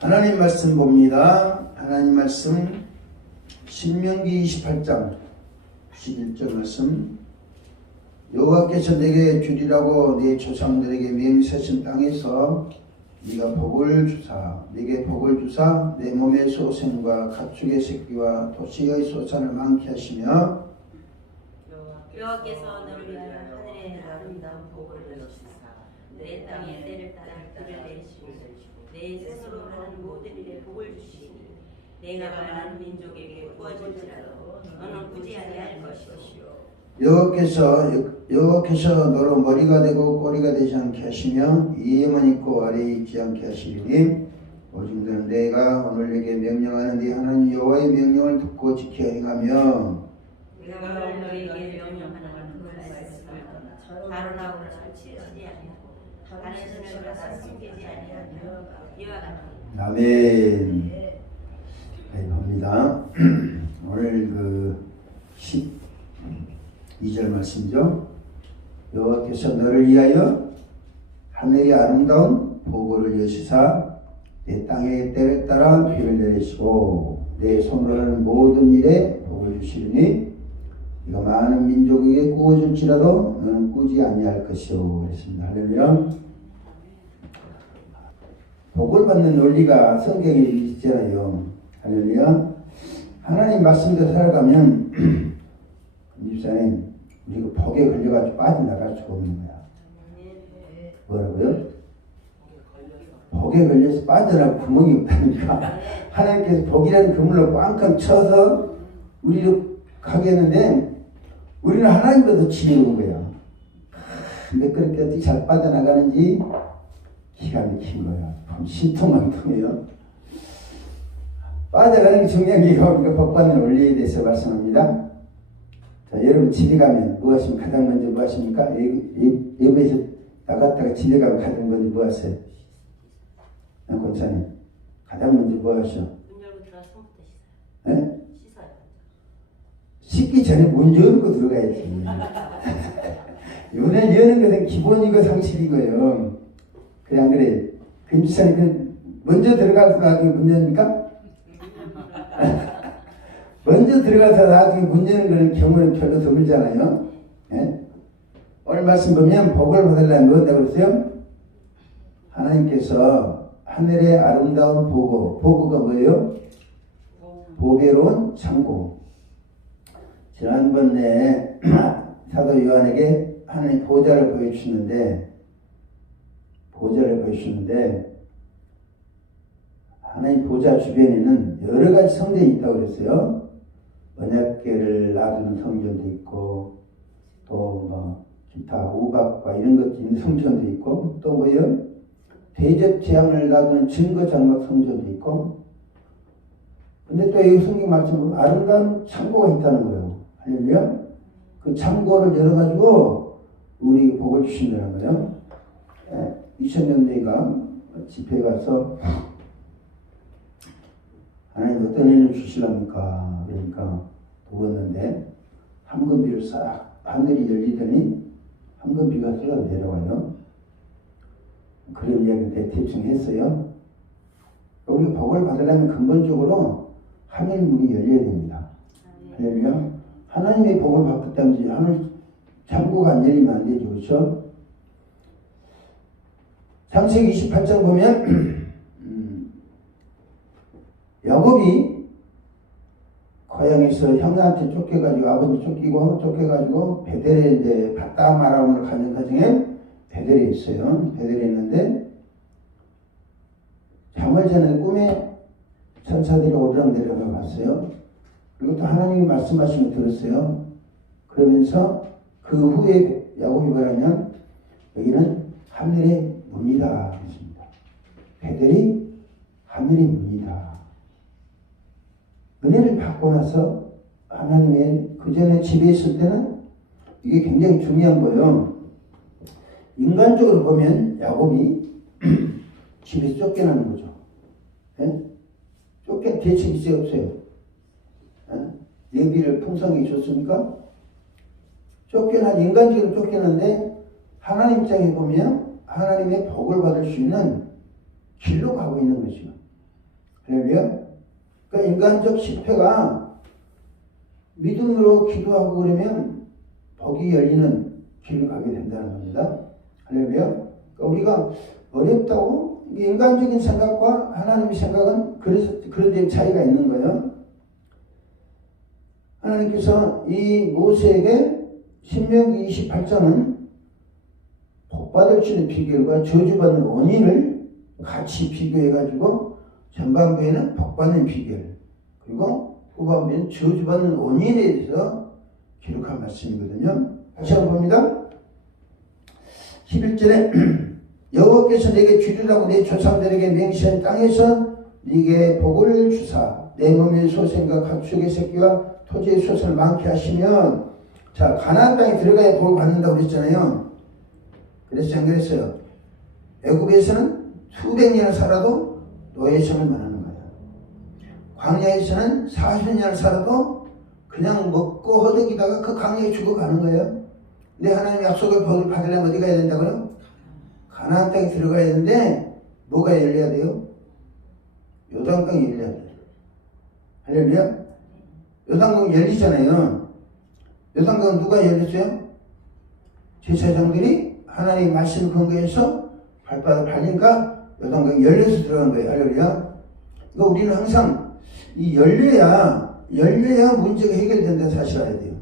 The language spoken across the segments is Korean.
하나님 말씀 봅니다. 하나님 말씀 신명기 28장 11절 말씀. 여호와께서 내게 주리라고 네 조상들에게 맹세하신 땅에서 네가 복을 주사 네게 복을 주사 내 몸의 소생과 가축의 새끼와 도시의 소산을 많게 하시며 여호와께서 너를 위하여 하늘의 아름다운 복을 내리시사 내 땅에 때를 따라 비를 내리시고 내 스스로 하는 모든 일에 복을 주시니 내가 많은 민족에게 구워질지라도 너는 꾸지 아니할 것이요 여호와께서 너로 머리가 되고 꼬리가 되지 않게 하시며 위에만 있고 아래에 있지 않게 하시리니 오직 너는 내가 오늘 내게 명령하는 네 하나님 여호와의 명령을 듣고 지켜 행하며 내가 오늘 너에게 명령하는 그 말씀을 다루나고 철치지 아니하고 다른 신을 갖다 숨기지 아니하며 이와 같이 아멘. 네, 봅니다. 오늘 그 12절 말씀이죠. 여호와께서 너를 위하여 하늘의 아름다운 보고를 여시사 내 땅의 때를 따라 비를 내리시고 내 손으로 하는 모든 일에 복을 주시리니 네가 많은 민족에게 구워줄지라도 너는 꾸지 아니할 것이요 그랬습니다. 할렐루야. 복을 받는 논리가 성경에 있잖아요. 할렐루야. 하나님 말씀대로 살아가면 집사님 우리가 복에 걸려가지고 빠져나갈 수가 없는 거야. 뭐라고요? 복에 걸려서 빠져나갈 구멍이 없다니까. 하나님께서 복이라는 그물로 꽝꽝 쳐서 우리를 가게 했는데 우리는 하나님보다 지혜로운 거야. 근데 그렇게 어떻게 잘 빠져나가는지 기가 막힌 거야. 신통망통해요. 빠져가는 게 중요한 게 우리가 복받는 원리에 대해서 말씀합니다. 자, 여러분 집에 가면 뭐 하시면 가장 먼저 뭐 하십니까? 외부에서 나갔다가 집에 가면 가장 먼저 뭐 하세요? 권사님 가장 먼저 뭐 하셔? 문 열고 들어가서 손부터 씻어요. 네? 씻어요. 씻기 전에 문 열고 들어가야지. 문을 여는 것은 기본이고 상식이고요. 그래 안 그래? 김지사님 먼저 들어가서 나중에 문 여니까? 먼저 들어가서 나중에 문 여는 거는 경우는 별로 드물잖아요. 네? 오늘 말씀 보면 복을 받으려면 뭐 한다고 그랬어요? 하나님께서 하늘의 아름다운 보고가 뭐예요? 보배로운 창고. 지난번에 사도 요한에게 하나님 보좌를 보여주시는데 하나님 보좌 주변에는 여러 가지 성전이 있다고 그랬어요. 언약궤를 놔두는 성전도 있고 또 뭐 기타 우박과 이런 것도 있는 성전도 있고 또 뭐요? 대접 재앙을 놔두는 증거 장막 성전도 있고 근데 또 이 성경 말씀은 아름다운 창고가 있다는 거예요. 할렐루야. 그 창고를 열어가지고 우리 복을 주신다는 거예요. 2000년대가 집회에 가서 하나님 어떤 일을 주시랍니까? 그러니까 누웠는데 황금비를 싹 하늘이 열리더니 황금비가 쏟아 내려와요. 그런 이야기를 대충 했어요. 우리 복을 받으려면 근본적으로 하늘 문이 열려야 됩니다. 할렐루야. 하나님의 복을 받겠다면 하늘 창고가 안 열리면 안 되죠. 그렇죠? 창세기 28장 보면 야곱이 고향에서 형제한테 쫓겨가지고 아버지 쫓겨가지고 베델에 이제 바다람 아람으로 가는 과정에 베델에 있어요. 베델에 있는데 잠을 자는 꿈에 천사들이 오르락내리락 봤어요. 그리고 또 하나님이 말씀하신 거 들었어요. 그러면서 그 후에 야곱이 말하면 여기는 하늘의 문이다 했습니다. 베델이 하늘의 문이다. 은혜를 받고 나서 하나님의 그 전에 집에 있을 때는 이게 굉장히 중요한 거예요. 인간적으로 보면 야곱이 집에서 쫓겨나는 거죠. 예? 대책 있어요 없어요? 예비를 풍성히 줬습니까? 인간적으로 쫓겨났는데 하나님 입장에 보면 하나님의 복을 받을 수 있는 길로 가고 있는 것이요. 할렐루야. 그러니까 인간적 실패가 믿음으로 기도하고 그러면 복이 열리는 길을 가게 된다는 겁니다. 할렐루야. 그러니까 우리가 어렵다고 인간적인 생각과 하나님의 생각은 그런 데 차이가 있는 거예요. 하나님께서 이 모세에게 신명기 28장은 복받을 수 있는 비결과 저주받는 원인을 같이 비교해가지고 전반부에는 복받는 비결, 그리고 후반부에는 저주받는 원인에 대해서 기록한 말씀이거든요. 다시 한번 봅니다. 11절에 여호와께서 내게 주리라고 내 조상들에게 맹세한 땅에서 네게 복을 주사 내 몸의 소생과 가축의 새끼와 토지의 소생을 많게 하시면, 자, 가나안 땅에 들어가야 복을 받는다고 그랬잖아요. 그랬어요, 안 그랬어요? 애굽에서는 수백 년을 살아도 노예 생활만 하는 거예요. 광야에서는 40년을 살아도 그냥 먹고 허덕이다가 그 광야에 죽어가는 거예요. 근데 하나님 약속의 복을 받으려면 어디 가야 된다고요? 가나안 땅에 들어가야 되는데 뭐가 열려야 돼요? 요단강이 열려야 돼요. 할렐루야. 요단강 열리잖아요. 요단강 누가 열렸어요? 제사장들이 하나님의 말씀을 근거해서 발바닥 발리니까 요단강이 열려서 들어간 거예요. 할렐루야. 그러니까 우리는 항상 이 열려야 문제가 해결된다는 사실을 알아야 돼요.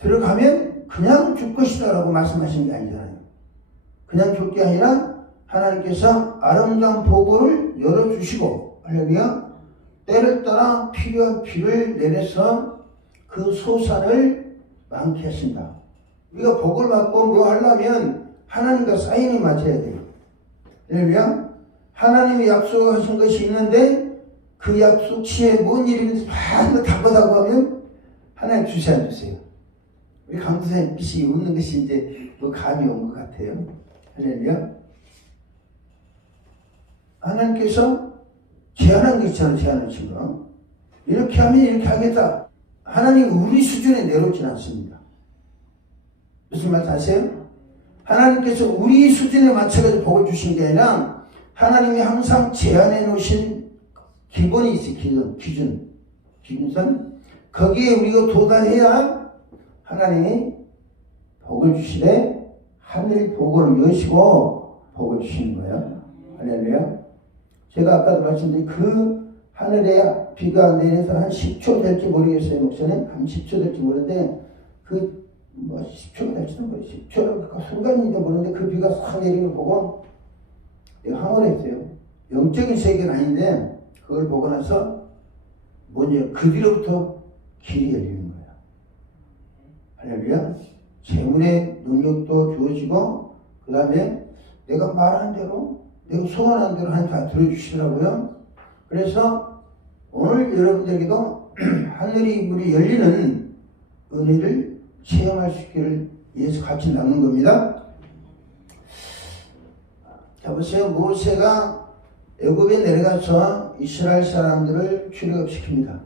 들어가면 그냥 줄 것이다라고 말씀하신 게 아니잖아요. 그냥 줄 게 아니라 하나님께서 아름다운 보고를 열어주시고, 할렐루야, 때를 따라 필요한 비를 내려서 그 소산을 많게 하신다. 우리가 복을 받고 뭐 하려면 하나님과 사인이 맞아야 돼요. 할렐루야. 하나님이 약속하신 것이 있는데 그 약속치에 뭔 일이든지 다 답하다고 하면 하나님 주세요, 안 주세요? 우리 강도사님 빛이 웃는 것이 이제 뭐 감이 온 것 같아요. 할렐루야. 하나님께서 제안한 게 있잖아요. 제안을 지금 이렇게 하면 이렇게 하겠다. 하나님 우리 수준에 내려오진 않습니다. 무슨 말인지 아세요? 하나님께서 우리 수준에 맞춰서 복을 주신 게 아니라 하나님이 항상 제안해 놓으신 기본이 있어요. 기준선. 거기에 우리가 도달해야 하나님이 복을 주시되 하늘 복을 여시고 복을 주시는 거예요. 할렐루야. 제가 아까도 말씀드린 그 하늘에 비가 내려서 한 10초 될지 모르겠어요. 목사님 한 10초 될지 모르는데 그 뭐 10초가 될지도 모르겠어요. 10초는 순간인지도 모르는데 그 비가 싹 내리는 거 보고 황홀했어요. 영적인 세계는 아닌데 그걸 보고 나서 뭐냐, 그 뒤로부터 길이 열리는 거야. 할렐루야. 재물의 능력도 주어지고, 그 다음에 내가 말한 대로, 내가 소원한 대로 하나님 다 들어주시더라고요. 그래서 오늘 여러분들에게도 하늘이 문이 열리는 은혜를 체험할 수 있기를 위해서 같이 나눈 겁니다. 자, 보세요. 모세가 애굽에 내려가서 이스라엘 사람들을 출애굽시킵니다.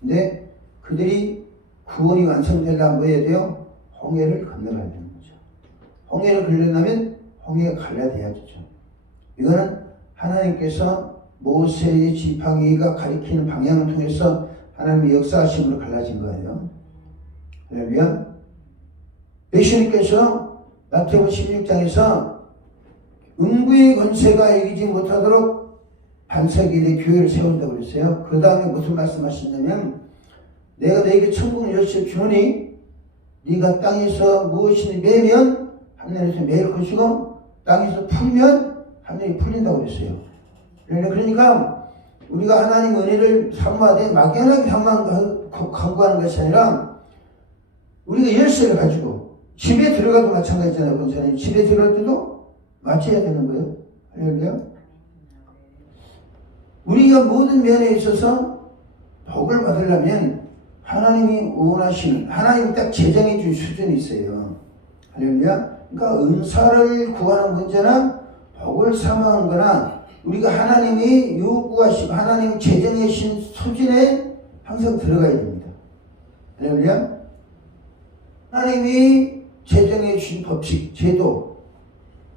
근데 그들이 구원이 완성되려면 뭐 해야 돼요? 홍해를 건너가야 되는 거죠. 홍해를 건너려면 홍해가 갈라져야죠. 이거는 하나님께서 모세의 지팡이가 가리키는 방향을 통해서 하나님의 역사하심으로 갈라진 거예요. 할렐루야. 예수님께서 마태복음 16장에서 음부의 권세가 이기지 못하도록 반세기의 교회를 세운다고 그랬어요. 그 다음에 무슨 말씀하셨냐면, 내가 너에게 천국을 열쇠 주노니 네가 땅에서 무엇이든 매면 하늘에서 매일 것이고 땅에서 풀면 하늘이 풀린다고 그랬어요. 그러니까 우리가 하나님 은혜를 사모하되 막연하게 강구하는 것이 아니라 우리가 열쇠를 가지고 집에 들어가도 마찬가지잖아요. 권사님 집에 들어갈 때도 맞춰야 되는 거예요. 할렐루야. 우리가 모든 면에 있어서 복을 받으려면 하나님이 원하시는, 하나님이 딱 제정해 준 수준이 있어요. 할렐루야. 그러니까 은사를 구하는 문제나 복을 사모하는 거나 우리가 하나님이 요구하시고 하나님이 제정해 주신 수준에 항상 들어가야 됩니다. 할렐루야. 하나님이 제정해 주신 법칙, 제도,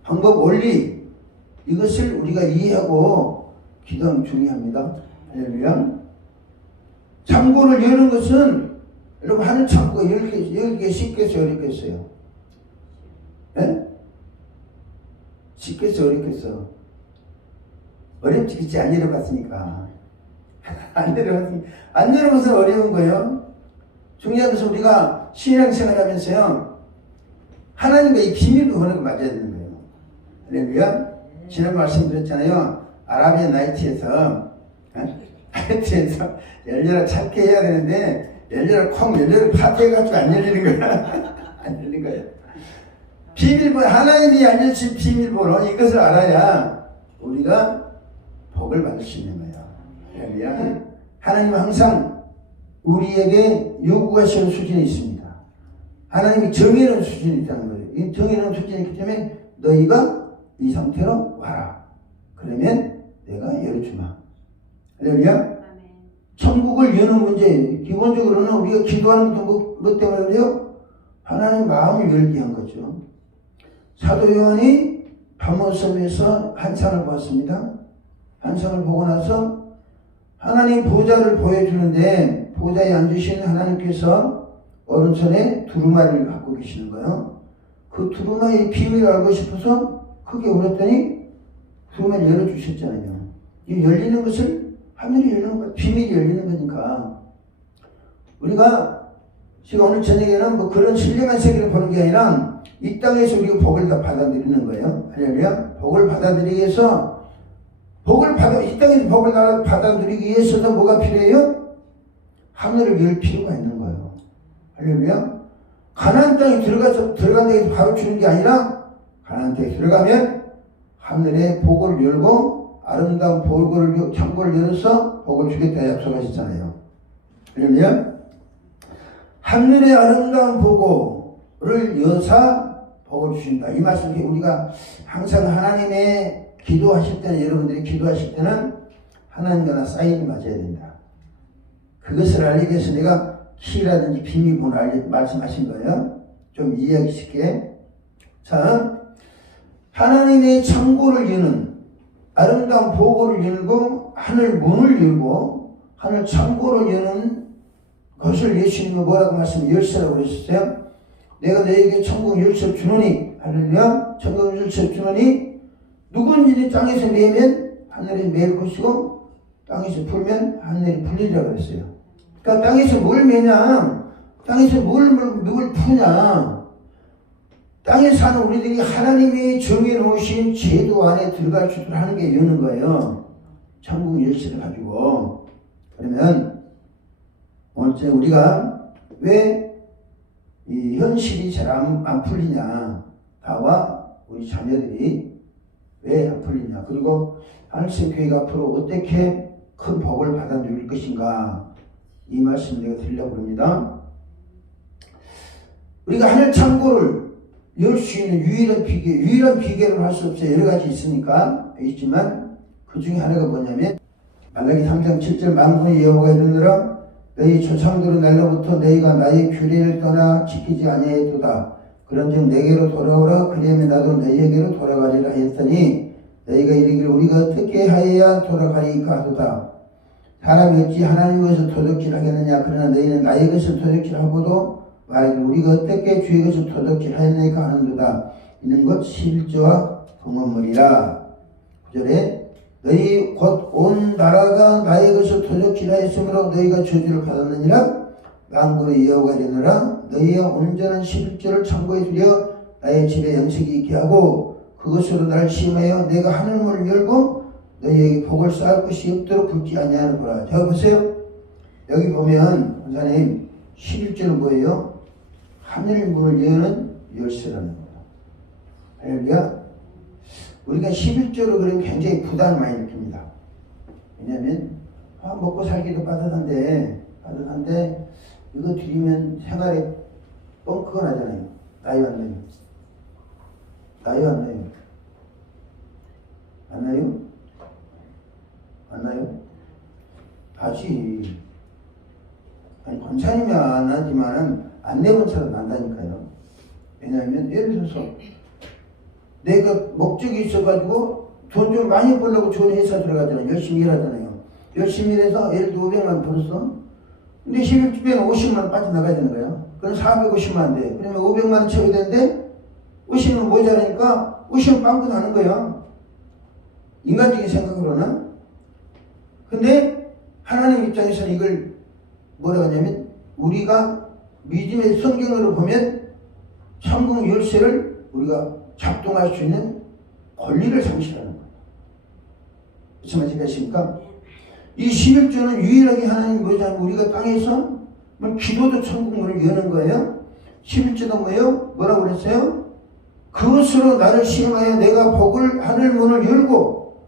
방법, 원리 이것을 우리가 이해하고 기도하는 게 중요합니다. 할렐루야. 창고를 여는 것은 여러분 하늘 창고가 열개 쉽겠어요? 어렵겠어요? 예? 쉽겠어? 어렵겠어? 어렵지. 안 열어봤으니까. 안 열어봐서 어려운 거예요. 중요한 것은 우리가 신앙생활 하면서요, 하나님과 이 비밀을 보는 거 맞아야 되는 거예요. 할렐루야. 지난 말씀드렸잖아요. 아라비안 나이트에서 열려라 찾게 해야 되는데, 열려라 파티해가지고 안 열리는 거야. 안 열린 거예요. 비밀번호, 하나님이 알려주신 비밀번호, 이것을 알아야 우리가 복을 받을 수 있는 거예요. 할렐루야. 하나님은 항상 우리에게 요구하시는 수준이 있습니다. 하나님이 정해놓은 수준이 있다는 거예요. 이 정해놓은 수준이 있기 때문에 너희가 이 상태로 와라. 그러면 내가 열어주마. 할렐루야. 천국을 여는 문제, 기본적으로는 우리가 기도하는 것도 뭐 때문에 그래요? 하나님 마음을 열게 한 거죠. 사도 요한이 밤모섬에서 한상을 보았습니다. 한상을 보고 나서 하나님 보좌를 보여주는데, 보좌에 앉으신 하나님께서 오른손에 두루마리를 갖고 계시는 거예요. 그 두루마리의 비밀을 알고 싶어서 크게 울었더니 두루마리를 열어주셨잖아요. 이 열리는 것을 하늘이 열리는 거, 비밀이 열리는 거니까. 우리가 지금 오늘 저녁에는 뭐 그런 신령한 세계를 보는 게 아니라 이 땅에서 우리가 복을 다 받아들이는 거예요. 할렐루야. 복을 받아들이기 위해서, 이 땅에서 복을 받아들이기 위해서도 뭐가 필요해요? 하늘을 열 필요가 있는 거예요. 할렐루야. 가나안 땅에 들어간 데에서 바로 주는 게 아니라, 가나안 땅에 들어가면 하늘에 복을 열고 아름다운 창고를 열어서 복을 주겠다 약속하셨잖아요. 할렐루야. 하늘의 아름다운 보고를 여사 복을 주신다. 이 말씀이 우리가 항상 하나님의 기도하실 때는, 여러분들이 기도하실 때는 하나님과 나 사인이 맞아야 된다. 그것을 알리기 위해서 내가 키라든지 비밀번호를 말씀하신 거예요. 좀 이해하기 쉽게. 자, 하나님의 창고를 여는, 아름다운 보고를 열고 하늘 문을 열고 하늘 창고를 여는 것을 예수님은 뭐라고 열쇠라고 그러셨어요? 내가 너에게 천국 열쇠를 주노니, 할렐루야. 천국 열쇠를 주노니 누구든지 땅에서 매면 하늘에 매일 것이고 땅에서 풀면 하늘에 풀리라고 그랬어요. 그러니까 땅에서 뭘 매냐, 땅에서 뭘 푸냐. 땅에 사는 우리들이 하나님이 정해놓으신 제도 안에 들어갈 수 있도록 하는 게 여는 거예요. 천국 열쇠를 가지고. 그러면 오늘 우리가 왜 이 현실이 잘 안 풀리냐, 나와 우리 자녀들이 왜 안 풀리냐, 그리고 하늘색 교회가 앞으로 어떻게 큰 복을 받아 누릴 것인가, 이 말씀 내가 드리려고 합니다. 우리가 하늘 창고를 열 수 있는 유일한 비결을 할 수 없어요. 여러 가지 있지만 그 중에 하나가 뭐냐면, 말라기 3장 7절 만군의 여호와가 이르노라 너희 조상들은 날로부터 너희가 나의 규례를 떠나 지키지 아니하였도다. 그런즉 내게로 돌아오라. 그리하면 나도 너희에게로 돌아가리라 하였더니 너희가 이르기를 우리가 어떻게 하여야 돌아가리까 하도다. 사람이 어찌 하나님 것을 도둑질하겠느냐. 그러나 너희는 나의 것을 도둑질하고도 말하기를 우리가 어떻게 주의 것을 도둑질하였느니까 하는도다. 이는 것 11조와 금원물이라. 9절에 너희 곧 온 나라가 나의 것을 도둑질하였으므로 너희가 저주를 받았느니라. 만군의 여호와가 이르노라 너희의 온전한 11조를 창고에 두려 나의 집에 영식이 있게 하고 그것으로 날 시험하여 내가 하늘문을 열고 너희에게 복을 쌓을 것이 없도록 굴지 아니하는구나. 자 보세요. 여기 보면 원사님 11조는 뭐예요? 하늘문을 여는 열쇠라는 거예요. 할렐루야. 우리가 11조로 그러면 굉장히 부담을 많이 느낍니다. 왜냐하면 먹고 살기도 빠듯한데 이거 드리면 생활에 뻥크가 나잖아요. 나이 왔나요? 안 나요? 다시. 아니, 권사님이 안 나지만은 안 내본 차로 난다니까요. 왜냐하면 예를 들어서 내가 목적이 있어가지고 돈 좀 많이 벌려고 좋은 회사 들어가잖아요. 열심히 일하잖아요. 열심히 일해서 예를 들어 500만 원 벌었어. 근데 11주변에 50만 원 빠져나가야 되는 거야. 그럼 450만 원 돼. 그러면 500만 원 채워야 되는데 50만 원 모자라니까 50만 원 빵꾸 나는 거야. 인간적인 생각으로는. 근데 하나님 입장에서는 이걸 뭐라고 하냐면 우리가 믿음의 성경으로 보면 천국 열쇠를 우리가 작동할 수 있는 권리를 상실하는 거예요. 무슨 말인지 아십니까? 이 11조는 유일하게 하나님 뭐냐면 우리가 땅에서 기도도 천국 문을 여는 거예요. 11조도 뭐예요? 뭐라고 그랬어요? 그것으로 나를 시험하여 내가 복을 하늘 문을 열고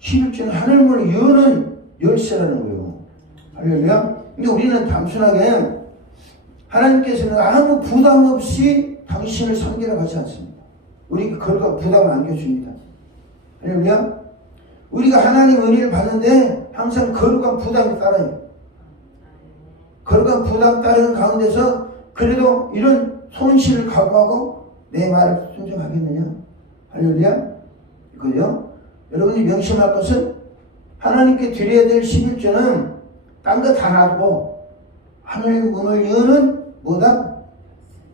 11조는 하늘 문을 여는 열쇠라는 거예요. 할렐루야. 근데 우리는 단순하게 하나님께서는 아무 부담 없이 당신을 섬기라고 하지 않습니다. 우리 그걸로 부담을 안겨줍니다. 할렐루야. 우리가 하나님 은혜를 받는데 항상 거룩한 부담이 따라요. 거룩한 부담 따르는 가운데서 그래도 이런 손실을 각오하고 내 말을 순종하겠느냐? 할렐루야. 이거요. 여러분이 명심할 것은 하나님께 드려야 될 11조는 딴 거 다 놔두고 하늘 문을 여는 뭐다?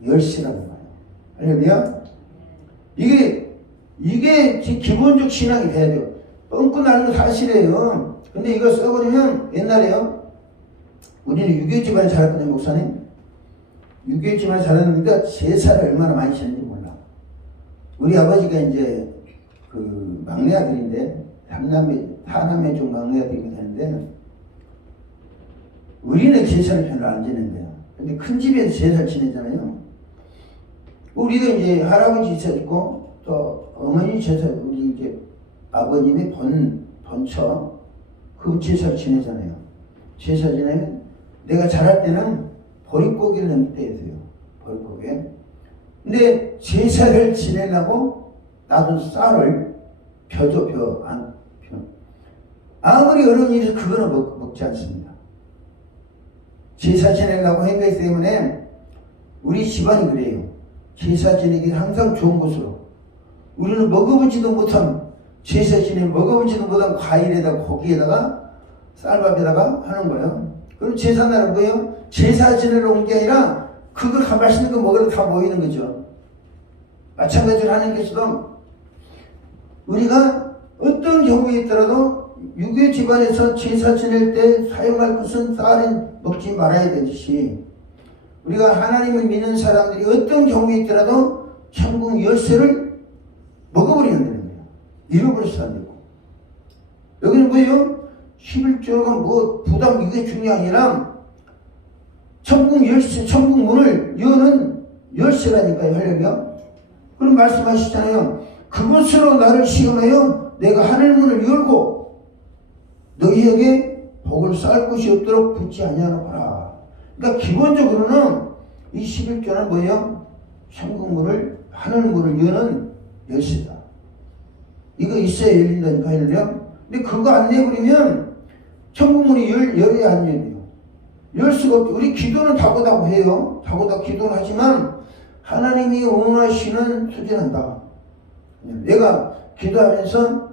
열쇠라는 거예요. 할렐루야. 이게 기본적 신앙이 돼야 돼요. 뻥끗 나는 거 사실이에요. 근데 이거 써버리면 옛날에요. 우리는 유교 집안에 자랐거든요, 목사님. 유교 집안에 자랐는데 제사를 얼마나 많이 지냈는지 몰라. 우리 아버지가 이제 그 막내 아들인데, 4남매 중 막내 아들이 되는데, 우리는 제사를 별로 안 지낸대요. 근데 큰 집에서 제사를 지내잖아요. 우리도 이제 할아버지 제사 있고, 또 어머니 제사, 우리 이제 아버님의 본처, 그 제사를 지내잖아요. 제사 지내면 내가 자랄 때는 보릿고기를 넣을 때였어요. 보릿고기. 근데 제사를 지내려고 나도 쌀을 벼줘, 안 벼. 아무리 어른이라서 그거는 먹지 않습니다. 제사 지내려고 한 거기 때문에 우리 집안이 그래요. 제사 지내기 항상 좋은 것으로. 우리는 먹어보지도 못한 제사 지내면 먹어보지도 못한 과일에다가 고기에다가 쌀밥에다가 하는 거예요. 그럼 제사날은 뭐예요? 제사 지내러 온 게 아니라 그걸 맛있는 거 먹으러 다 모이는 거죠. 마찬가지로 하나님께서도 우리가 어떤 경우에 있더라도 유교 집안에서 제사 지낼 때 사용할 것은 쌀은 먹지 말아야 되듯이 우리가 하나님을 믿는 사람들이 어떤 경우에 있더라도 천국 열쇠를 먹어버리는 거예요. 잃어버려서 안 되고. 여기는 뭐예요? 11조가 뭐 부담 이게 중요한 게 아니라 천국 열쇠, 천국 문을 여는 열쇠라니까요. 할렐루야. 그럼 말씀하시잖아요. 그것으로 나를 시험하여 내가 하늘 문을 열고 너희에게 복을 쌓을 곳이 없도록 붙지 아니하노라. 그러니까 기본적으로는 이 11조는 뭐예요? 천국 문을, 하늘 문을 여는 열쇠다. 이거 있어야 열린다니까. 할렐루야. 근데 그거 안 내버리면 천국 문이 열어야 안 열려요. 열 수가 없죠. 우리 기도는 다고다고 해요. 다고다고 기도는 하지만 하나님이 원하시는 수준한다. 내가 기도하면서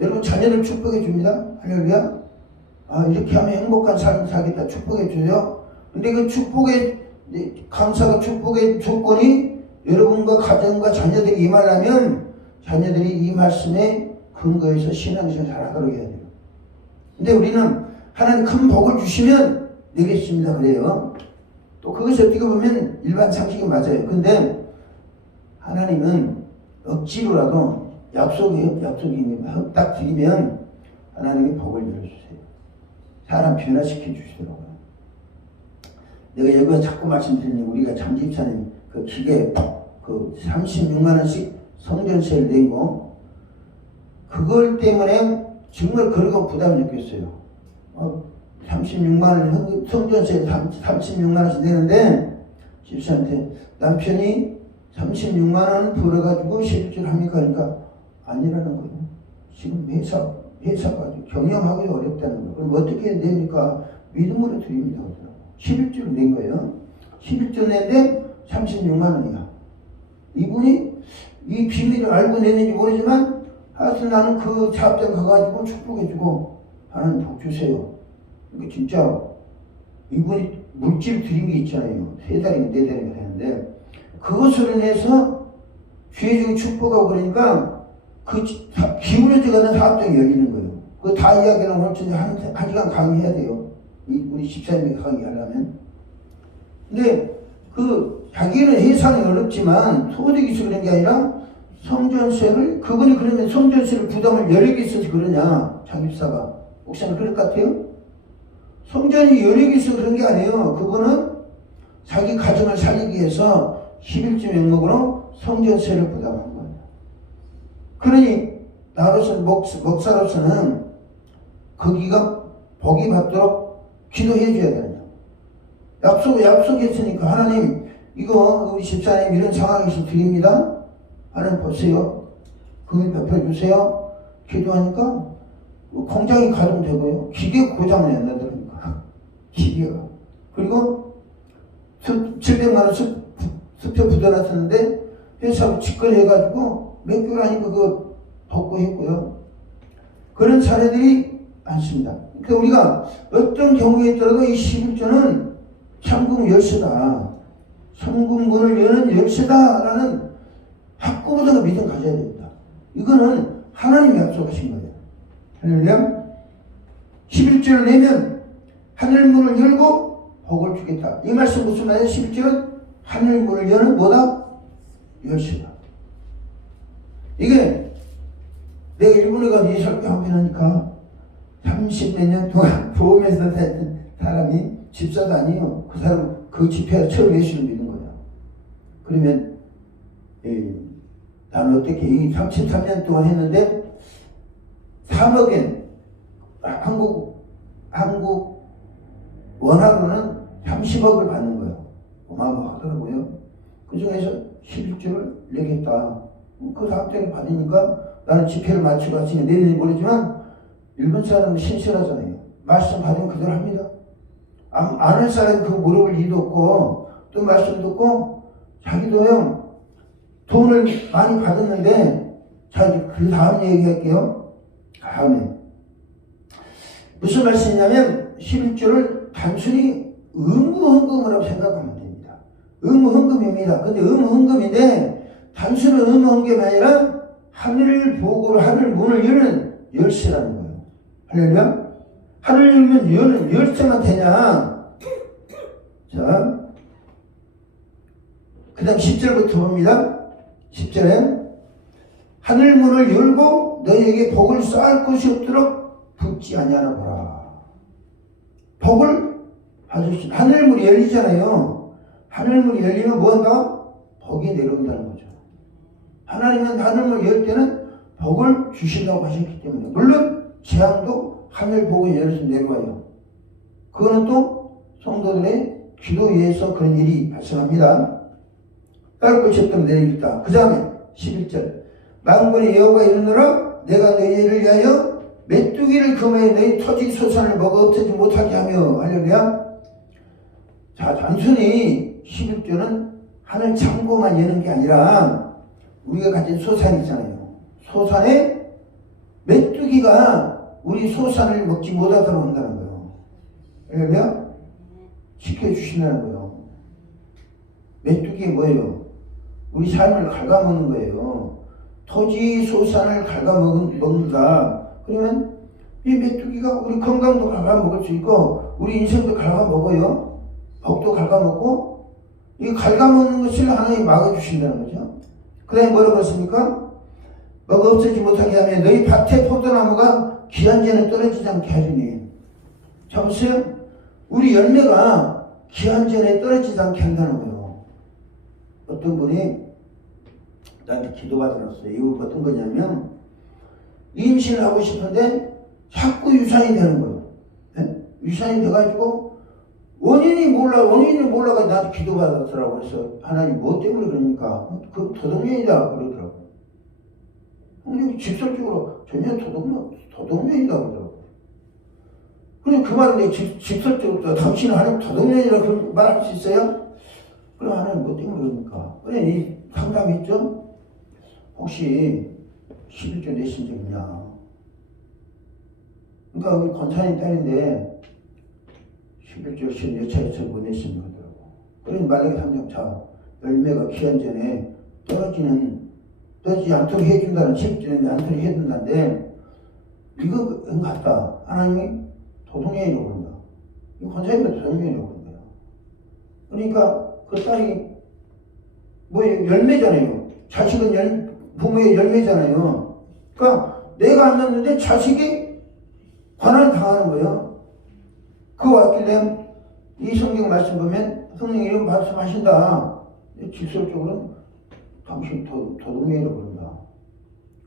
여러분 자녀를 축복해 줍니다. 할렐루야. 아, 이렇게 하면 행복한 삶을 살겠다. 축복해 줘요. 근데 그 축복의 감사가 축복의 조건이 여러분과 가정과 자녀들이 임하려면 자녀들이 이 말씀에 근거해서 신앙생활 잘하도록 해야 돼요. 근데 우리는 하나님 큰 복을 주시면 되겠습니다. 그래요. 또 그것이 어떻게 보면 일반 상식이 맞아요. 근데 하나님은 억지로라도 약속이 딱 드리면 하나님이 복을 열어주세요. 사람 변화시켜 주시더라고요. 내가 여기서 자꾸 말씀드리는 우리가 장집사님 그 기계 그 36만원씩 성전세를 내고 그걸 때문에 정말 그러고 부담을 느꼈어요. 36만원 성전세 36만원씩 내는데 집사한테 남편이 36만원 벌어가지고 11줄 합니까? 그러니까 아니라는 거예요. 지금 회사가 경영하기 어렵다는 거예요. 그럼 어떻게 냅니까? 믿음으로 드립니다. 11줄 낸 거예요. 11줄 냈는데 36만원이야. 이분이 이 비밀을 알고 냈는지 모르지만 하여튼 나는 그 사업장 가가지고 축복해주고 하나님 복 주세요. 그러니까 진짜로 이분이 물질 드린 게 있잖아요. 3달인가 4달인가 되는데 그것으로 인해서 주의적인 축복하고 그러니까 그 기울어져 가는 사업장이 열리는 거예요. 그거 다 이야기하면 오늘 한 시간 강의해야 돼요. 우리 집사님이 강의하려면. 근데 그 자기는 해산이 어렵지만 소득이 있어 그런 게 아니라 성전세를 그분이 그러면 성전세를 부담을 여력이 있어서 그러냐 장집사가 목사님 그럴 것 같아요? 성전이 여력이 있어 그런 게 아니에요. 그분은 자기 가정을 살리기 위해서 11조 명목으로 성전세를 부담한 거예요. 그러니 나로서 목사로서는 거기가 복이 받도록 기도해 줘야 되는 약속했으니까 하나님 이거 우리 집사님 이런 상황에서 드립니다. 하나님 보세요. 그걸 베풀어 주세요. 기도하니까 공장이 가동되고요. 기계가 고장이 안 나더라니까. 기계가. 그리고 700만 원 수표 부도났었는데 회사로 직거래해가지고 몇 개월 하니까 그거 복구했고요. 그런 사례들이 많습니다. 그러니까 우리가 어떤 경우에 있더라도 이 11조는 천국 열쇠다. 천국 문을 여는 열쇠다라는 확고부터 믿음 가져야 됩니다. 이거는 하나님이 약속하신 거예요. 할렐루야. 11조를 내면 하늘문을 열고 복을 주겠다. 이 말씀 무슨 말이에요? 11조는 하늘문을 여는 뭐다? 열쇠다. 이게 내가 일본에 가서 이 설교 한번 하니까 30몇 년 동안 보험회사 다녔던 사람이 집사도 아니에요. 그 사람 그 집회가 처음 예수를 믿는 거야. 그러면 나는 어떻게 이 33년 동안 했는데 3억엔 한국 원화로는 30억을 받는 거예요. 어마어마하더라고요. 그 중에서 11조를 내겠다. 그 사업장을 받으니까 나는 집회를 마치고 왔으니 내일인지 모르지만 일본 사람은 신실하잖아요. 말씀 받으면 그대로 합니다. 아는 사람이 그 물어볼 일도 없고 또 말씀 듣고 자기도요 돈을 많이 받았는데 자 그 다음 얘기할게요. 다음에 무슨 말씀이냐면 11조를 단순히 의무헌금이라고 생각하면 됩니다. 의무헌금입니다. 근데 의무헌금인데 단순히 의무헌금이 아니라 하늘 보고를 하늘 문을 여는 열쇠라는 거예요. 할렐루야. 하늘 열면 여는 열쇠만 되냐? 자, 그 다음 10절부터 봅니다. 10절에 하늘 문을 열고 너희에게 복을 쌓을 곳이 없도록 붙지 아니하나 보라. 복을 받을 수 하늘 문이 열리잖아요. 하늘 문이 열리면 뭐한다? 복이 내려온다는 거죠. 하나님은 하늘 문을 열 때는 복을 주신다고 하셨기 때문에 물론 재앙도 하늘 복을 열어서 내려와요. 그거는 또 성도들의 기도에 의해서 그런 일이 발생합니다. 딸 것이 없다면 내리겠다. 그 다음에 11절 만군의 여호와가 이르노라 내가 너희를 위하여 메뚜기를 금하여 너희 토지 소산을 먹어 없애지 못하게 하며 할렐루야. 자, 단순히 11조는 하늘 창고만 여는 게 아니라 우리가 가진 소산이 있잖아요. 소산에 메뚜기가 우리 소산을 먹지 못하도록 한다는 거예요. 할렐루야. 지켜주신다는 거예요. 메뚜기 뭐예요? 우리 삶을 갉아먹는 거예요. 토지 소산을 갉아먹는다. 그러면 이 메뚜기가 우리 건강도 갉아먹을 수 있고 우리 인생도 갉아먹어요. 복도 갉아먹고 이 갉아먹는 것을 하나님이 막아주신다는 거죠. 그 다음에 뭐라고 했습니까? 먹어 없애지 못하게 하면 너희 밭의 포도나무가 기한전에 떨어지지 않게 하리니. 자 보세요. 우리 열매가 기한전에 떨어지지 않게 한다는 거예요. 어떤 분이 나한테 기도받으셨어요. 이거 어떤 거냐면 임신을 하고 싶은데 자꾸 유산이 되는 거예요. 네? 유산이 돼가지고 원인이 몰라가 나한테 기도받았더라고. 그래서 하나님 뭐 때문에 그러니까 그 도덕년이다 그러더라고. 형님 직설적으로 전혀 도덕년이다 그러더라고. 그럼 그 말은 내가 직설적으로 당신은 하나님 도덕년이라고 말할 수 있어요? 그럼 하나님 뭐 때문에 그러니까. 그래 이 상담이 있죠? 혹시 11조 내신 적 있냐? 그러니까 우리 권사님 딸인데 11조 신 여차여차 못 내신 거더라고. 그러니 말라기 3장 자 열매가 기한 전에 떨어지지 않도록 해준다는 11조는 않도록 해준다는데 이거 같다. 하나님이 도둑년이라고 그런다. 이 권사님은 도둑년이라고 그런 거야. 그러니까 그 딸이 뭐 열매잖아요. 자식은 부모의 열매잖아요. 그러니까 내가 안 낳는데 자식이 관한을 당하는 거예요. 그거 왔길래 이 성경 말씀 보면 성령 이름 말씀하신다. 직설적으로 당신 도둑이라고 그런다.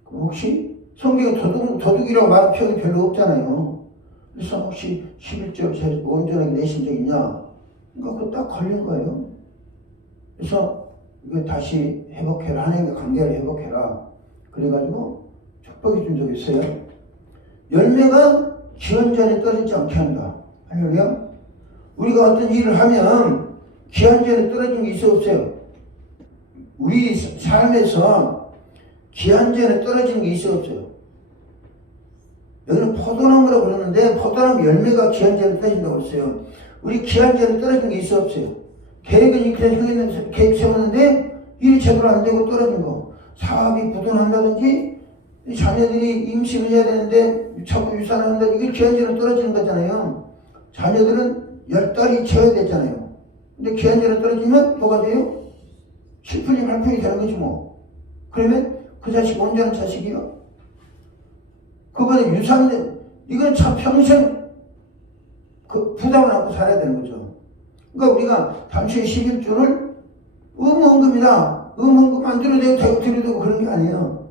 그럼 혹시 성경에 도둑이라고 말하는 표현이 별로 없잖아요. 그래서 혹시 11절 온전하게 내신 적 있냐? 그러니까 그거 딱 걸린 거예요. 그래서 이거 다시 회복해라. 하나님과 관계를 회복해라. 그래가지고 축복해 준 적이 있어요. 열매가 기한 전에 떨어지지 않게 한다. 할렐루야. 우리가 어떤 일을 하면 기한 전에 떨어지는 게 있어 없어요? 우리 삶에서 기한 전에 떨어지는 게 있어 없어요? 여기는 포도나무라고 그러는데 포도나무 열매가 기한 전에 떨어진다고 했어요. 우리 기한 전에 떨어지는 게 있어 없어요? 계획은 이렇게 계획 세웠는데 일이 제대로 안 되고 떨어진 거. 사업이 부도난다든지 자녀들이 임신을 해야 되는데 자꾸 유산을 한다. 이게 기한 전에 떨어지는 거잖아요. 자녀들은 10달이 채워야 되잖아요. 근데 기한 전에 떨어지면 뭐가 돼요? 7분이 8분이 되는 거지 뭐. 그러면 그 자식 온전한 자식이요. 그거는 유산, 이건 참 평생 그 부담을 안고 살아야 되는 거죠. 그러니까 우리가 단순히 11조를 의무헌금이다. 의무헌금 만들어내고 드려도 그런 게 아니에요.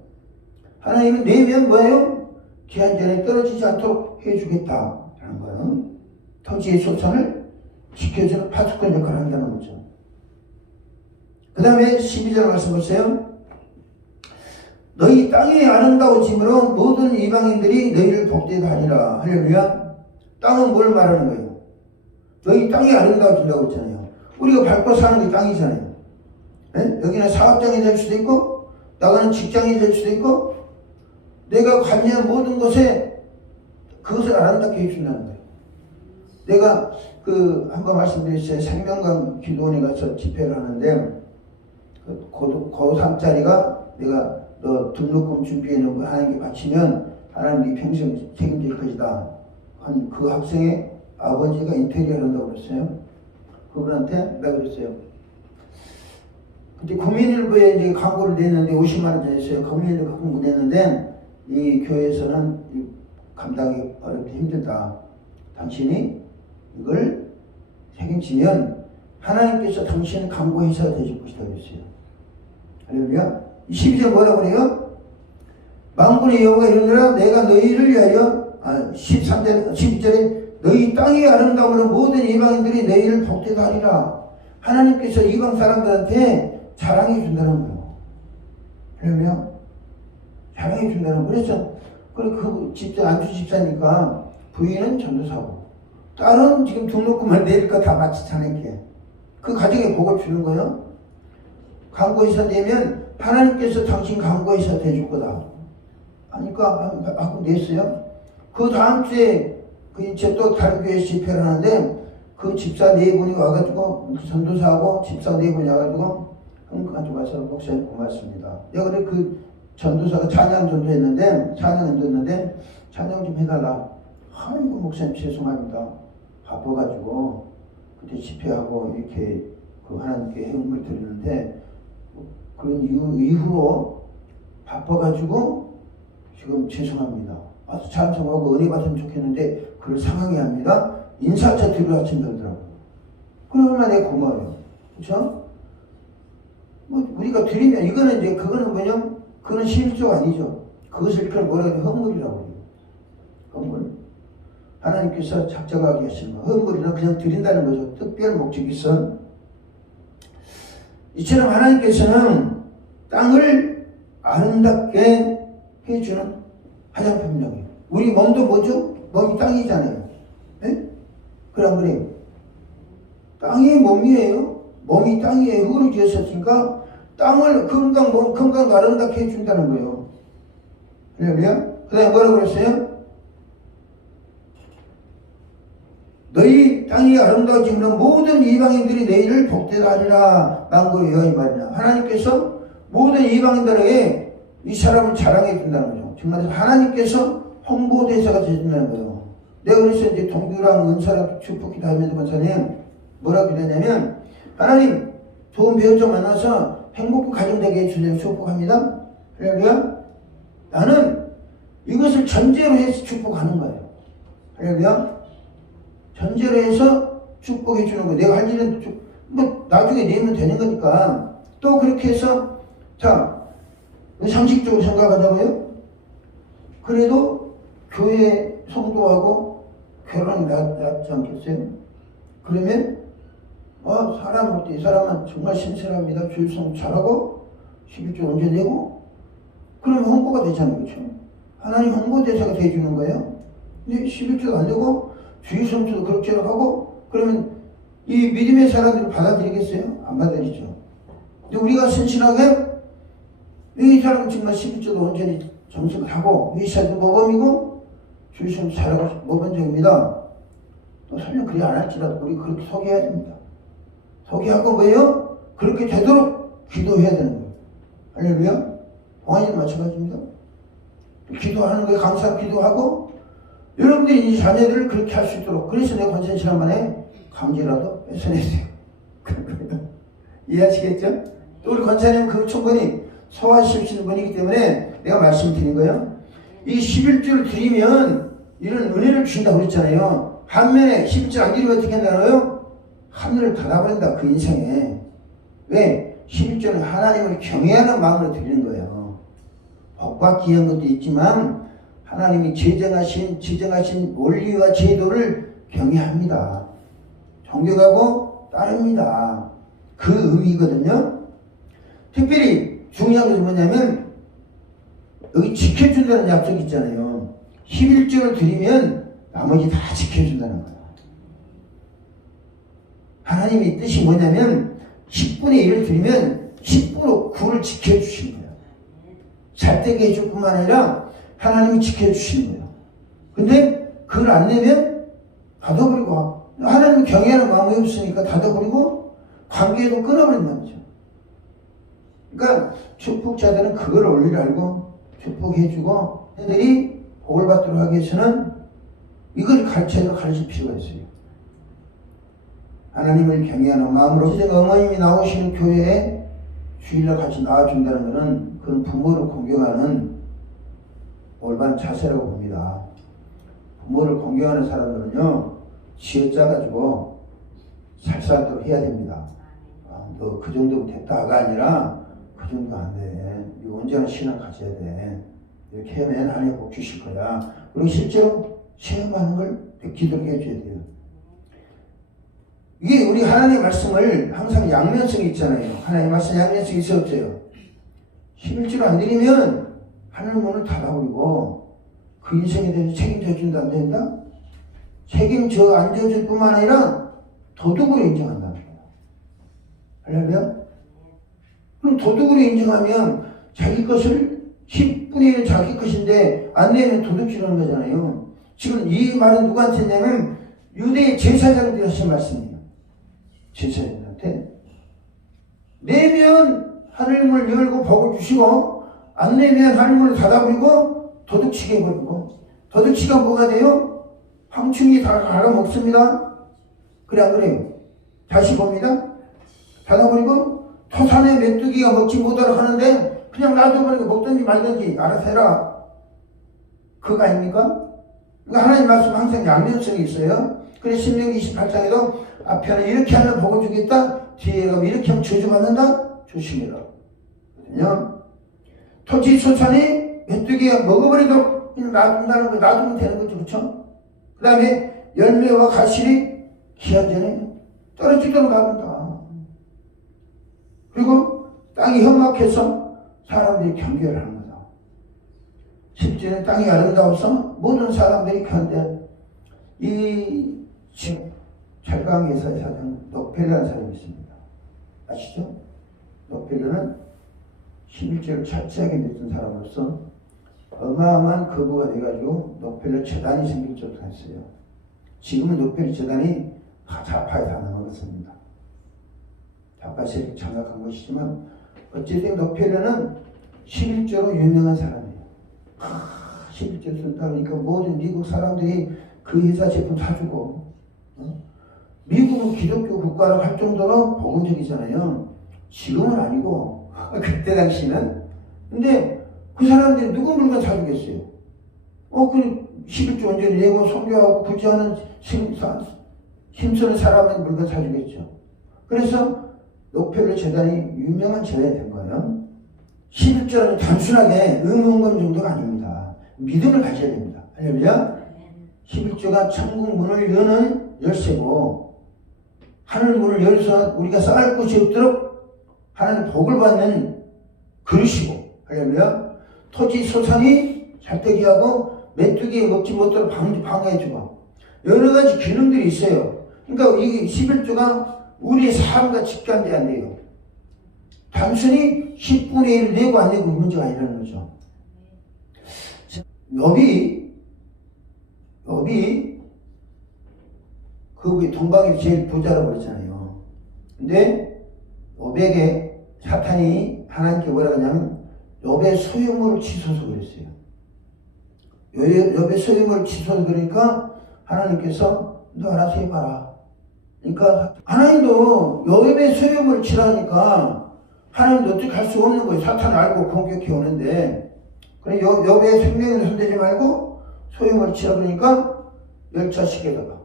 하나님은 내면 뭐예요? 기한 전에 떨어지지 않도록 해주겠다. 라는 거예요. 토지의 소산을 지켜주는 파수꾼 역할을 한다는 거죠. 그 다음에 12절 말씀 보세요. 너희 땅이 아름다워짐으로 모든 이방인들이 너희를 복되게 하리라. 할렐루야. 땅은 뭘 말하는 거예요? 너희 땅이 아름다워진다고 했잖아요. 우리가 밟고 사는 게 땅이잖아요. 네? 여기는 사업장이 될 수도 있고 나가는 직장이 될 수도 있고 내가 관여한 모든 곳에 그것을 아름답게 해준다는 거예요. 내가 한번 말씀드렸어요. 생명강 기도원에 가서 집회를 하는데 고3짜리가 내가 너 등록금 준비해놓은 거 하나님께 바치면 하나님이 평생 책임질 것이다. 한 그 학생의 아버지가 인테리어를 한다고 그랬어요. 그분한테 내가 그랬어요. 그때 국민일보에 이제 광고를 냈는데 50만원 냈어요. 국민일보 광고 냈는데 이 교회에서는 감당이 어렵게 힘들다. 당신이 이걸 책임지면 하나님께서 당신의 광고회사가 되실 것이다 그랬어요. 할렐루야. 12절 뭐라고 그래요? 만군의 여호와가 이르노라 내가 너희를 위하여 12절에 너희 땅이 아름다우므로 모든 이방인들이 너희를 복되게 하리라. 하나님께서 이방 사람들한테 자랑해 준다는 거예요. 할렐루야. 자랑해 준다는 거예요. 그래서 그 집사 안주 집사니까 부인은 전도사고 딸은 지금 등록금을 내릴까 다 마치잖아요. 그 가정에 복을 주는 거예요. 강구회사 되면 하나님께서 당신 강구회사 돼줄 거다. 하니까 하고 냈어요. 그 다음 주에 이제 또 다른 교회 집회를 하는데 그 집사 4분이 와가지고 전도사하고 집사 4분이 와가지고 가지고 와서 목사님 고맙습니다. 내가 그래 그 전도사가 찬양 전도했는데 찬양 했는데 찬양 좀 해달라. 아이고 목사님 죄송합니다. 바빠가지고 그때 집회하고 이렇게 그 하나님께 행음을 드리는데 그런 이후로 바빠가지고 지금 죄송합니다. 와서 찬송하고 은혜 받으면 좋겠는데 그걸 상하게 합니다. 인사차 들어왔친다 그러더라고요. 그러면 내가 고마워요. 그렇죠? 뭐 우리가 드리면 이거는 이제 그거는 뭐냐면 그건 실조가 아니죠. 그것을 그걸 뭐라 해요? 헌물이라고 해요. 헌물. 하나님께서 작정하게 하신 거. 헌물이는 그냥 드린다는 거죠. 특별한 목적이 있어. 이처럼 하나님께서는 땅을 아름답게 해주는 화장품력이에요. 우리 몸도 뭐죠? 몸이 땅이잖아요. 네? 그럼 그래요. 땅이 몸이에요. 몸이 땅이에요. 흙으로 지었으니까 땅을 건강도 아름답게 해준다는 거예요. 할렐루야. 그 다음에 뭐라고 그랬어요? 너희 땅이 아름다워지면 모든 이방인들이 너희를 복되다 하리라. 망고예요, 이 말이냐. 하나님께서 모든 이방인들에게 이 사람을 자랑해 준다는 거죠. 정말 하나님께서 홍보대사가 되준다는 거예요. 내가 그래서 이제 동규랑 은사랑 축복기도 하면서 권사님 뭐라고 그러냐면, 하나님 좋은 배우자 만나서 행복한 가정 되게 해주세요. 축복합니다. 할렐루야. 나는 이것을 전제로 해서 축복하는 거예요. 할렐루야. 전제로 해서 축복해 주는 거예요. 내가 할 일은 뭐 나중에 내면 되는 거니까. 또 그렇게 해서 자, 상식적으로 생각하자고요. 그래도 교회 성도하고 결혼이 낫지 않겠어요? 그러면 사람 볼 때 이 사람은 정말 신실합니다. 주일성 잘하고 11조 언제 내고 그러면 홍보가 되잖아요. 그렇죠? 하나님 홍보대사가 돼주는 거예요. 근데 11조도 안 되고 주일성도 그렇게 하고 그러면 이 믿음의 사람들을 받아들이겠어요? 안 받아들이죠. 근데 우리가 신실하게 이 사람은 정말 11조도 온전히 정숙을 하고 이 사람도 모범이고 주일성도 잘하고 모범적입니다. 또 설령 그리 안 할지라도 우리 그렇게 소개해야 됩니다. 소개하고 뭐예요? 그렇게 되도록 기도해야 되는 거예요. 할렐루야. 동안이도 마찬가지입니다. 기도하는 거에 감사하고 기도하고 여러분들이 이 자녀들을 그렇게 할 수 있도록. 그래서 내가 권선 지난번에 강제라도 뺏어냈어요. 이해하시겠죠? 또 우리 권사님 그 충분히 소화시키시는 분이기 때문에 내가 말씀드린 거예요. 이 11조를 드리면 이런 은혜를 주신다고 그랬잖아요. 반면에 11조 안 드리면 어떻게 한다고요? 하늘을 닫아버린다, 그 인생에. 왜? 11조는 하나님을 경외하는 마음으로 드리는 거예요. 복받기 위한 것도 있지만 하나님이 지정하신 원리와 제도를 경외합니다. 존경하고 따릅니다. 그 의미거든요. 특별히 중요한 것은 뭐냐면 여기 지켜준다는 약속이 있잖아요. 11조를 드리면 나머지 다 지켜준다는 거예요. 하나님의 뜻이 뭐냐면 10분의 1을 드리면 10분의 9를 지켜주시는 거예요. 잘되게 해줄 뿐만 아니라 하나님이 지켜주시는 거예요. 근데 그걸 안 내면 닫아버리고 하나님을 경외하는 마음이 없으니까 닫아버리고 관계도 끊어버린다는 거죠. 그러니까 축복자들은 그걸 원리를 알고 축복해주고 애들이 복을 받도록 하기 위해서는 이걸 가르칠 필요가 있어요. 하나님을 경외하는 마음으로. 어머님이 나오시는 교회에 주일날 같이 나와준다는 것은 그건 부모를 공경하는 올바른 자세라고 봅니다. 부모를 공경하는 사람들은요, 쥐어짜가지고 잘 살도록 해야 됩니다. 너 그 정도면 됐다가 아니라 그 정도 안 돼. 이거 온전한 신앙 가져야 돼. 이렇게 하면 하나님 복 주실 거야. 그리고 실제로 체험하는 걸 느끼도록 해줘야 돼요. 이게 우리 하나님의 말씀을 항상 양면성이 있잖아요. 하나님의 말씀 양면성이 있어 없어요? 11조를 안 드리면 하늘 문을 닫아버리고 그 인생에 대해서 책임져 준다 안 된다? 책임져 안 져줄 뿐만 아니라 도둑으로 인정한다는 거예요. 할렐루야? 그럼 도둑으로 인정하면 자기 것을 10분의 1은 자기 것인데 안 내면 도둑질하는 거잖아요. 지금 이 말은 누구한테 했냐면 유대의 제사장들이 하신 말씀이에요. 제사장들한테 내면 하늘문을 열고 복을 주시고 안 내면 하늘문을 닫아버리고 도둑치게 해버리고. 도둑치가 뭐가 돼요? 황충이 다 갈아먹습니다. 그래 안 그래요? 다시 봅니다. 닫아버리고 토산의 메뚜기가 먹지 못하도록 하는데 그냥 놔둬버리고 먹든지 말든지 알아서 해라. 그거 아닙니까? 그러니까 하나님 말씀 항상 양면성이 있어요. 그래서 신명기 28장에도 앞에는 이렇게 하면 복을 주겠다, 뒤에 가면 이렇게 하면 저주받는다, 조심해라. 그냥 토지 소산이 메뚜기가 먹어버리도록 그냥 놔둔다는 거, 놔두면 되는 거죠. 그렇죠? 그 다음에 열매와 가실이 기한 전에 떨어지도록 놔둔다. 그리고 땅이 험악해서 사람들이 경계를 하는 거다. 실제는 땅이 아름다워서 모든 사람들이 견뎌. 이 철강회사의 사장 록펠러라는 사람이 있습니다. 아시죠? 록펠러는 11조를 철저하게 냈던 사람으로서 어마어마한 거부가 돼가지고 록펠러 재단이 생길 정도 했어요. 지금은 록펠러 재단이 다 좌파에 다 넘어갔습니다. 좌파 세력이 장악한 것이지만 어쨌든 록펠러는 11조로 유명한 사람이에요. 11조 쓴다 그러니까 모든 미국 사람들이 그 회사 제품 사주고, 미국은 기독교 국가로 할 정도로 복음적이잖아요. 지금은 아니고 그때 당시는. 근데 그 사람들이 누구 물건 사주겠어요? 그 11조 온전히 내고 선교하고 구제하는 힘쓰는 사람은 물건 사주겠죠. 그래서 록펠러 재단이 유명한 재단이 된 거예요. 11조는 단순하게 의무원금 정도가 아닙니다. 믿음을 가져야 됩니다. 할렐루야. 11조가 천국 문을 여는 열쇠고, 하늘 문을 열어서 우리가 쌓을 곳이 없도록 하나님 복을 받는 그릇이고, 할렐루야. 토지 소산이 잘 되게 하고 메뚜기 먹지 못하도록 방해해주고 여러 가지 기능들이 있어요. 그러니까 이게 11조가 우리의 삶과 직관돼야 안 돼요. 단순히 10분의 1 내고 안 내고 문제가 아니라는 거죠. 욥이 그 동방이 제일 부자라고 그랬잖아요. 근데 욥에게 사탄이 하나님께 뭐라 하냐면 욥의 소유물을 치소서 그랬어요. 욥의 소유물을 치소서 그러니까 하나님께서 너 알아서 해봐라. 그러니까 하나님도 욥의 소유물을 치라니까 하나님도 어떻게 할 수 없는 거예요. 사탄을 알고 공격해 오는데. 그래 욥의 생명을 손대지 말고 소유물을 치라 그러니까 10자식에다가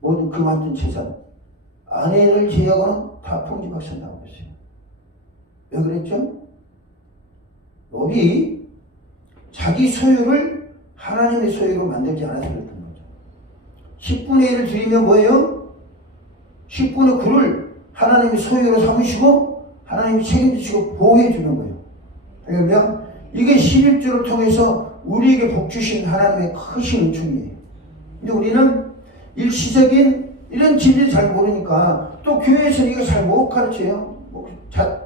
모든 그 만든 재산 아내를 제외하고는 다 풍지박산당하고 있어요. 왜 그랬죠? 욥이 자기 소유를 하나님의 소유로 만들지 않아서 그랬던 거죠. 10분의 1을 드리면 뭐예요? 10분의 9를 하나님의 소유로 삼으시고 하나님이 책임지시고 보호해 주는 거예요. 그러면 이게 11조를 통해서 우리에게 복 주신 하나님의 크신 은총이에요. 근데 우리는 일시적인 이런 진리를 잘 모르니까 또 교회에서 이거 잘 못 가르쳐요.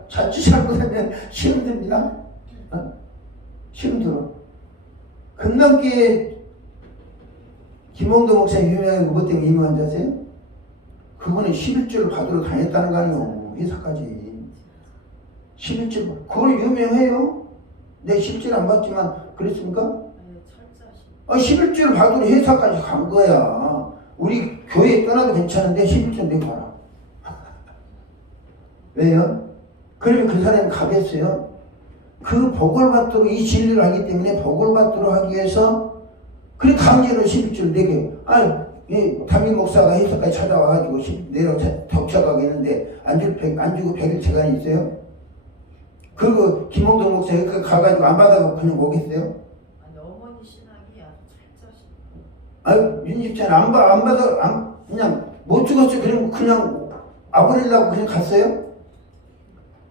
자칫 잘못하면 시험 듭니다. 시험 들어. 금남교회 김홍도 목사 유명한 그것 때문에 유명한 줄 아세요? 그분은 11조를 받으러 다녔다는 거 아니에요. 회사까지. 11조. 그걸 유명해요. 내 실제로 안 봤지만 그랬습니까? 11조를 받으러 회사까지 간 거야. 우리 교회 떠나도 괜찮은데 11조 내고 가라. 왜요? 그러면 그 사람이 가겠어요? 그 복을 받도록 이 진리를 알기 때문에 복을 받도록 하기 위해서 그래 강제로 11조를 내게 담임 목사가 회사까지 찾아와가지고 내려 덕쳐가겠는데 안 주고 100일 체간이 있어요? 그리고 김홍동 목사가 가가지고 안 받아가고 그냥 오겠어요? 어머니 신앙이 아주 찰자신. 윤집자는 안 받아, 그냥 못 죽었어요. 그러면 그냥 아버리려고 그냥 갔어요?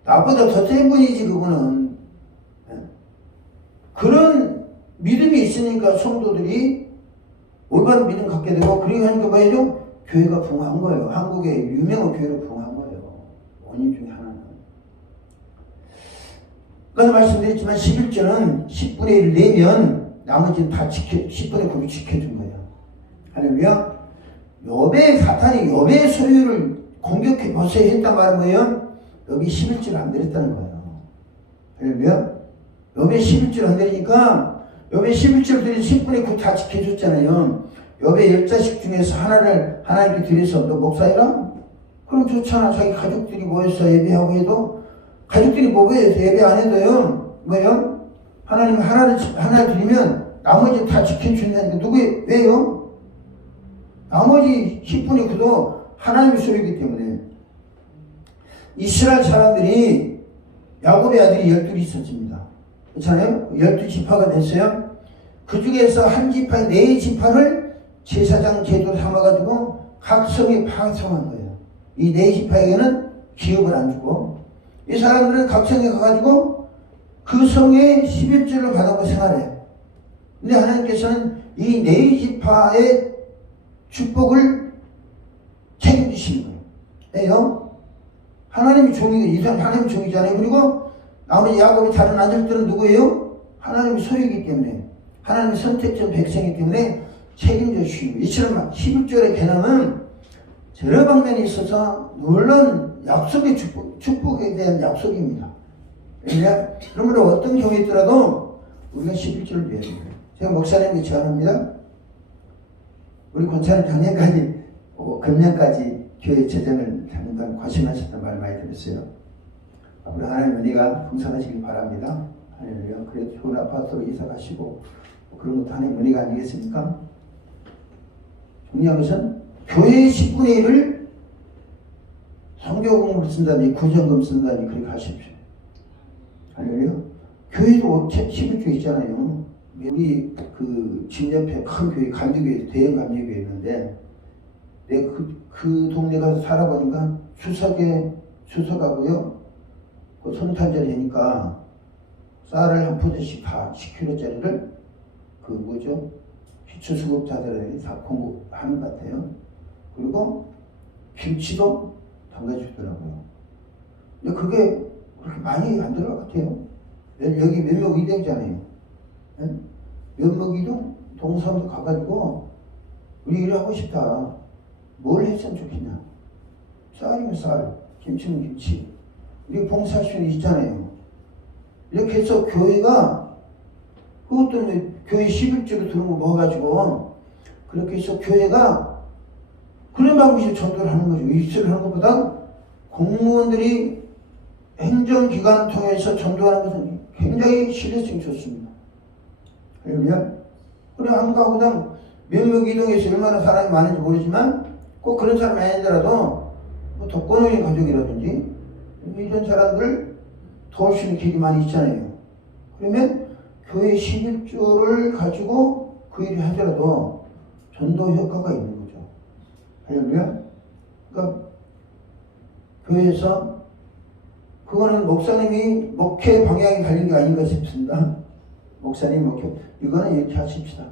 나보다 더 센 분이지, 그분은. 그런 믿음이 있으니까 성도들이 올바른 믿음 갖게 되고, 그리고 하니까 뭐예요? 교회가 부흥한 거예요. 한국의 유명한 교회로 부흥한 거예요. 원인 중에 하나는. 아까도 말씀드렸지만 11조는 10분의 1을 내면 나머지는 다 10분의 9를 지켜준 거예요. 할렐루야. 사탄이 욥의 소유를 공격해 보세요 했단 말은 뭐예요? 욥이 11조를 안 드렸다는 거예요. 할렐루야. 욥의 11조를 안 드리니까 욥의 11조를 드린 10분의 9 다 지켜줬잖아요. 욥의 10자식 중에서 하나를 하나님께 드려서 너 목사이라? 그럼 좋잖아. 자기 가족들이 모여서 예배하고 해도 가족들이 모여서 예배 안 해도요. 뭐예요? 하나님 하나 드리면 나머지 다 지켜준다니까. 왜요? 나머지 10분의 9도 하나님의 소유이기 때문에. 이스라엘 사람들이 야곱의 아들이 12이 있었습니다. 그렇잖아요? 12지파가 됐어요. 그 중에서 한 지파의 4지파를 제사장 제도로 삼아가지고 각 성에 파송한 거예요. 이 4지파에게는 기업을 안 주고 이 사람들은 각 성에 가가지고 그 성에 11조를 받아서 생활해요. 근데 하나님께서는 이 4지파의 축복을 책임지시는 거예요. 왜요? 하나님이 종이고, 하나님이 종이잖아요. 그리고 아버지 야곱이 다른 아들들은 누구예요? 하나님의 소유이기 때문에, 하나님의 선택된 백성이기 때문에 책임져 주시고, 이처럼 11절의 개념은 여러 방면에 있어서 놀라운 약속의 축복에 대한 약속입니다. 그러므로 어떤 경우에 있더라도 우리가 11절을 배워야 돼요. 제가 목사님께 제안합니다. 우리 권사님 작년까지, 금년까지 교회 재정을 당분간 과신하셨던 말 많이 들었어요. 앞으로 하나님 은혜가 풍성하시길 바랍니다. 할렐루야. 그래도 좋은 아파트로 이사 가시고, 그런 것도 하나님 은혜가 아니겠습니까? 중요한 것은 교회의 10분의 1을 성교금으로 쓴다니, 구정금 쓴다니, 그렇게 하십시오. 할렐루야. 교회도 11조 있잖아요. 우리 집 옆에 큰 교회, 감리교회, 대형 감리교회 있는데, 내가 그 동네 가서 살아보니까 추석하고요, 그 성탄절이 되니까 쌀을 한 포대씩 다 10kg짜리를 기초수급자들에게 다 공급하는 것 같아요. 그리고 김치도 담가주더라고요. 근데 그게 그렇게 많이 안 들어갈 것 같아요. 여기 면목 이동이잖아요. 면목 이동 동사무소 가가지고 우리 일하고 싶다. 뭘 했으면 좋겠냐. 쌀이면 쌀, 김치면 김치. 우리 봉사할 수 있잖아요. 이렇게 해서 교회가, 그것도 교회 11조로 들은 거 모아가지고, 그렇게 해서 교회가 그런 방식으로 전도를 하는 거죠. 입술을 하는 것보다 공무원들이 행정기관을 통해서 전도하는 것은 굉장히 신뢰성이 좋습니다. 할렐루야. 그래, 한국하고당 면목 이동에서 얼마나 사람이 많은지 모르지만, 꼭 그런 사람이 아니더라도, 독거노인 가족이라든지, 이런 사람들 도울 수 있는 길이 많이 있잖아요. 그러면 교회 11조를 가지고 그 일을 하더라도 전도 효과가 있는 거죠. 할렐루야. 그러니까 교회에서, 그거는 목사님이 목회 방향이 달린 게 아닌가 싶습니다. 목사님 목회, 이거는 이렇게 하십시다.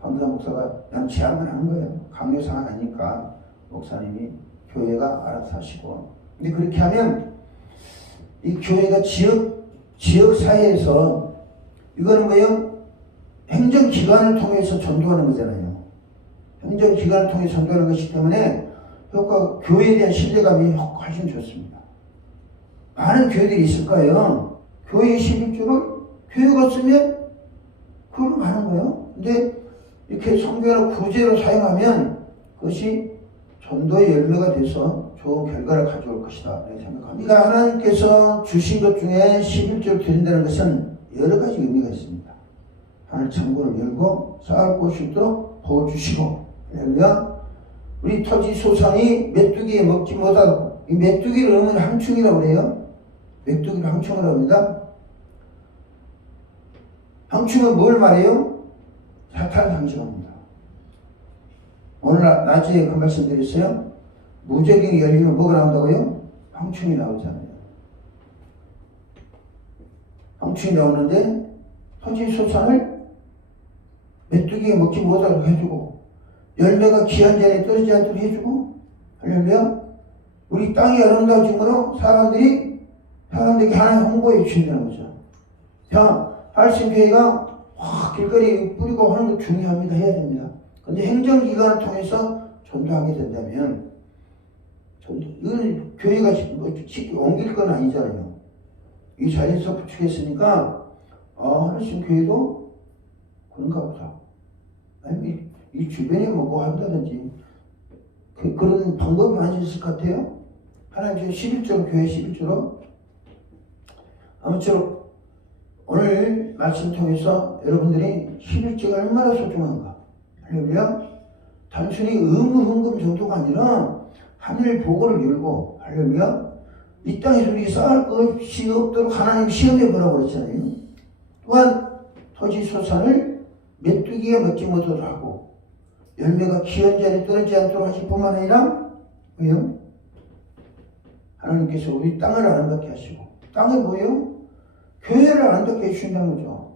강사 목사가 난 제안만 하는 거예요. 강요상은 아니까 목사님이 교회가 알아서 하시고. 근데 그렇게 하면 이 교회가 지역 사회에서, 이거는 뭐예요? 행정기관을 통해서 전도하는 거잖아요. 행정기관을 통해서 전도하는 것이기 때문에 교회에 대한 신뢰감이 훨씬 좋습니다. 많은 교회들이 있을 거예요. 교회의 11조를 교회가 쓰면 그걸로 가는 거예요. 근데 이렇게 성교나 구제로 사용하면 그것이 전도의 열매가 돼서 좋은 결과를 가져올 것이다, 이렇게 생각합니다. 하나님께서 주신 것 중에 11조를 드린다는 것은 여러 가지 의미가 있습니다. 하늘 창문을 열고 쌓을 곳이 있도록 부어주시고, 우리 토지 소산이 메뚜기에 먹지 못하고, 이 메뚜기를 어머니 항충이라고 그래요. 메뚜기를 항충이라고 합니다. 항충은 뭘 말해요? 사탄을 상징합니다. 오늘 낮에 그 말씀 드렸어요. 무적이 열리면 뭐가 나온다고요? 황충이 나오잖아요. 황충이 나오는데 토지 소산을 메뚜기에 먹지 못하도록 해주고, 열매가 기한 전에 떨어지지 않도록 해주고, 할렐루야. 우리 땅이 아름다워짐으로 사람들에게 하나님 홍보해 주신다는 거죠. 자, 할신교회가 길거리에 뿌리고 하는 거 중요합니다. 해야 됩니다. 근데 행정기관을 통해서 전도하게 된다면, 이건 교회가 쉽게 옮길 건 아니잖아요. 이 자리에서 부축했으니까, 할신교회도 그런가 보다. 아니, 이 주변에 뭐 한다든지, 그런 방법이 많이 있을 것 같아요. 하나님 11조로, 교회 11조로. 아무쪼록 오늘 말씀 통해서 여러분들이 11조가 얼마나 소중한가. 할렐루야. 단순히 의무 헌금 정도가 아니라 하늘 보고를 열고, 할렐루야. 이 땅에서 우리가 쌓을 것이 없도록 하나님 시험해 보라고 그랬잖아요. 또한 토지 소산을 메뚜기가 먹지 못하도록 하고, 열매가 기한 자리에 떨어지지 않도록 하실 뿐만 아니라, 왜요? 하나님께서 우리 땅을 아름답게 하시고, 땅은 뭐예요? 교회를 아름답게 해주신다는 거죠.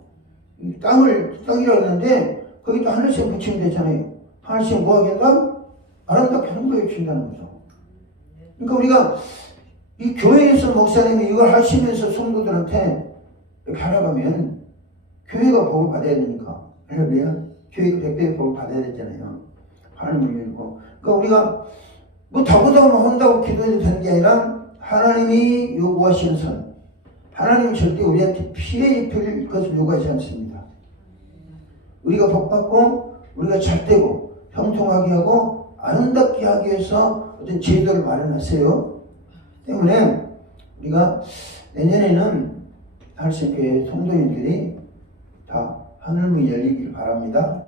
이 땅이라고 했는데, 거기다 하늘색 붙이면 되잖아요. 하늘색 뭐 하겠다? 아름답게 홍보해 주신다는 거죠. 그러니까 우리가 이 교회에서 목사님이 이걸 하시면서 성도들한테 이렇게 하라고 하면 교회가 복을 받아야 되니까. 할렐루야. 교회가 100배의 복을 받아야 되잖아요. 하나님을 믿고. 그러니까 우리가 뭐 다고다고 한다고 기도해도 되는 게 아니라 하나님이 요구하시는 선. 하나님은 절대 우리한테 피해 입힐 것을 요구하지 않습니다. 우리가 복받고 우리가 잘되고 형통하게 하고 아름답게 하기 위해서 어떤 제도를 마련하세요. 때문에 우리가 내년에는 할수교회 성도님들이 다 하늘문이 열리길 바랍니다.